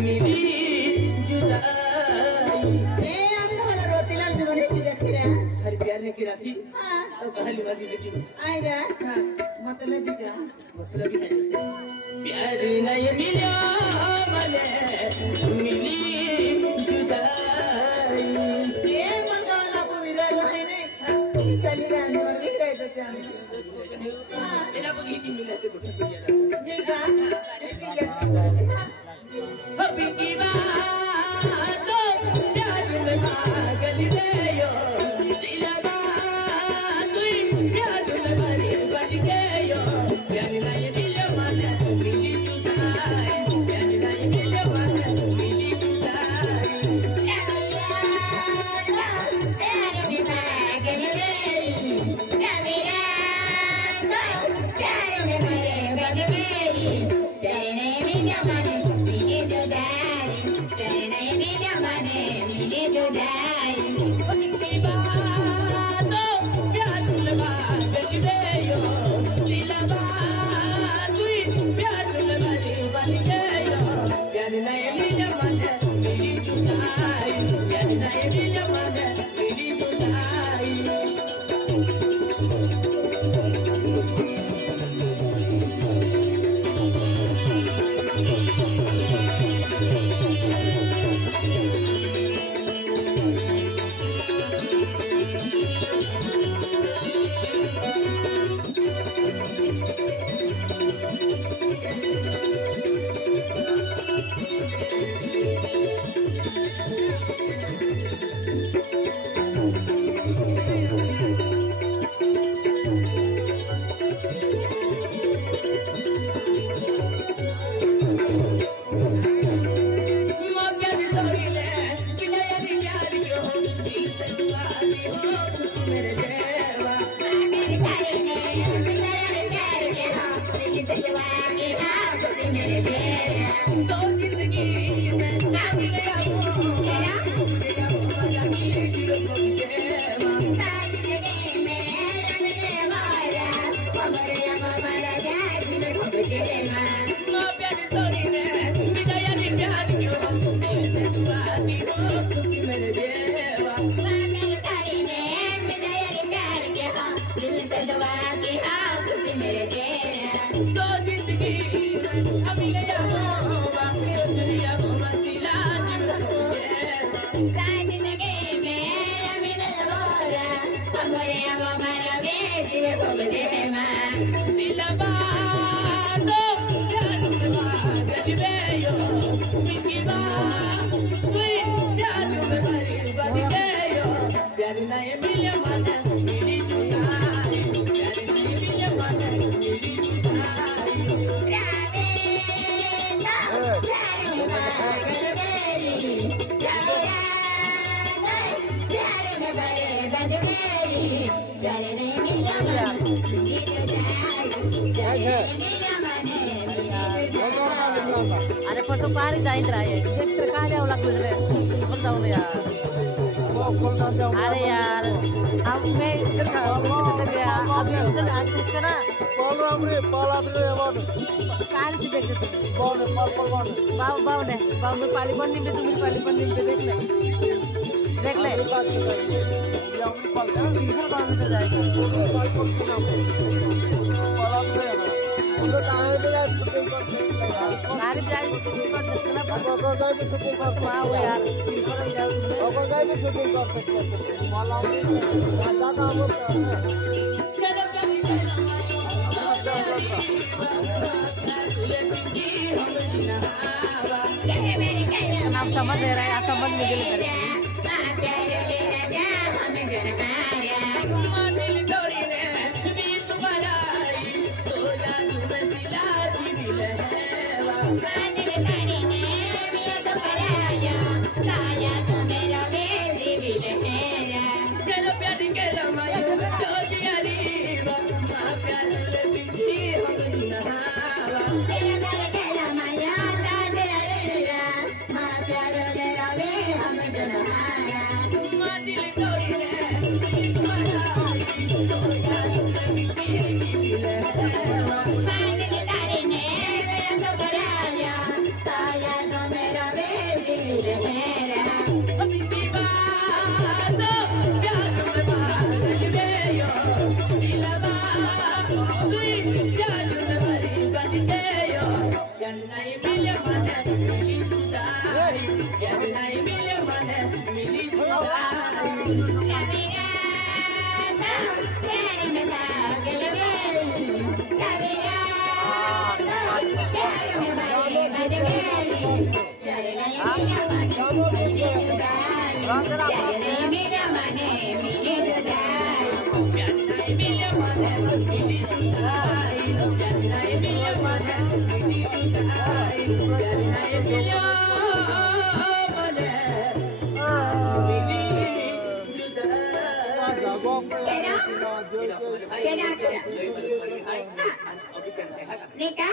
मिली जुदाई ए हमने वाला रोटी लाल जुबानी की रखी रे हर प्यार ने की राती हां तो कहली बाजी बेटी आएगा हां मतलब भी क्या मतलब है प्यार नहीं मिला मने मिली जुदाई ए मंगला को विरल है नहीं चली जाने और विरल तो जाने हां एला को गीत मिले तो कुछ पिया ये गा अभी की बात तो प्यार में पागल गयो दिलवा तू प्यार में मरी बन गयो प्यार नहीं मिले मन मिली जुदाई प्यार नहीं मिले मन मिली जुदाई प्यार में पागल गई कमीरा तो प्यार में मरे बन गई प्यार नहीं मिले मन अरे फोटो पार जाइत रहे देख कर कहां जाओ लागल रे बताओ यार अरे यार अब मैं गया अभी उधर आके करा बोलो हमरे पाला रे अब कार से देख बोल पाल बाव ने पाली बंदी में तुम पाली बंदी में देख ले नारी प्राइस शूटिंग कर सकते ना अगर जाए भी शूटिंग कर वाओ यार अगर जाए भी शूटिंग कर सकते माला ज्यादा हम समझ रहे हैं आप समझ मुझे Cái đó. Đi cá.